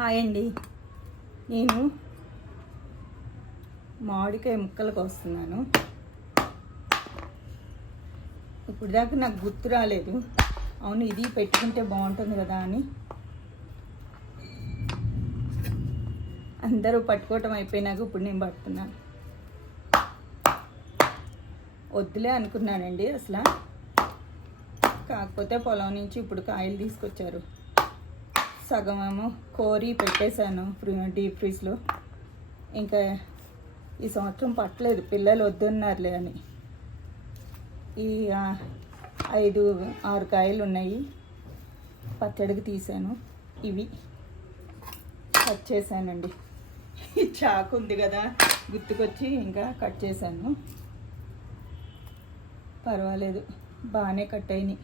Hi అండి. నేను మామిడికాయ ముక్కలు కోస్తున్నాను. ఇప్పుడు దాకా నాకు గుర్తు రాలేదు. అవును, ఇది పెట్టుకుంటే బాగుంటుంది కదా అని. అందరూ పట్టుకోవటం అయిపోయినాక ఇప్పుడు నేను పడుతున్నాను. వద్దులే అనుకున్నానండి అసలు. కాకపోతే పొలం నుంచి ఇప్పుడు కాయలు తీసుకొచ్చారు. సగం ఏమో కోరి పెట్టేశాను డీప్ ఫ్రీజ్లో. ఇంకా ఈ సంవత్సరం పట్టలేదు, పిల్లలు వద్దన్నారులే అని. ఈ 5-6 కాయలు ఉన్నాయి, పచ్చడికి తీసాను. ఇవి కట్ చేశానండి. ఈ చాకు ఉంది కదా, గుర్తుకొచ్చి ఇంకా కట్ చేశాను. పర్వాలేదు, బాగానే కట్ అయినాయి.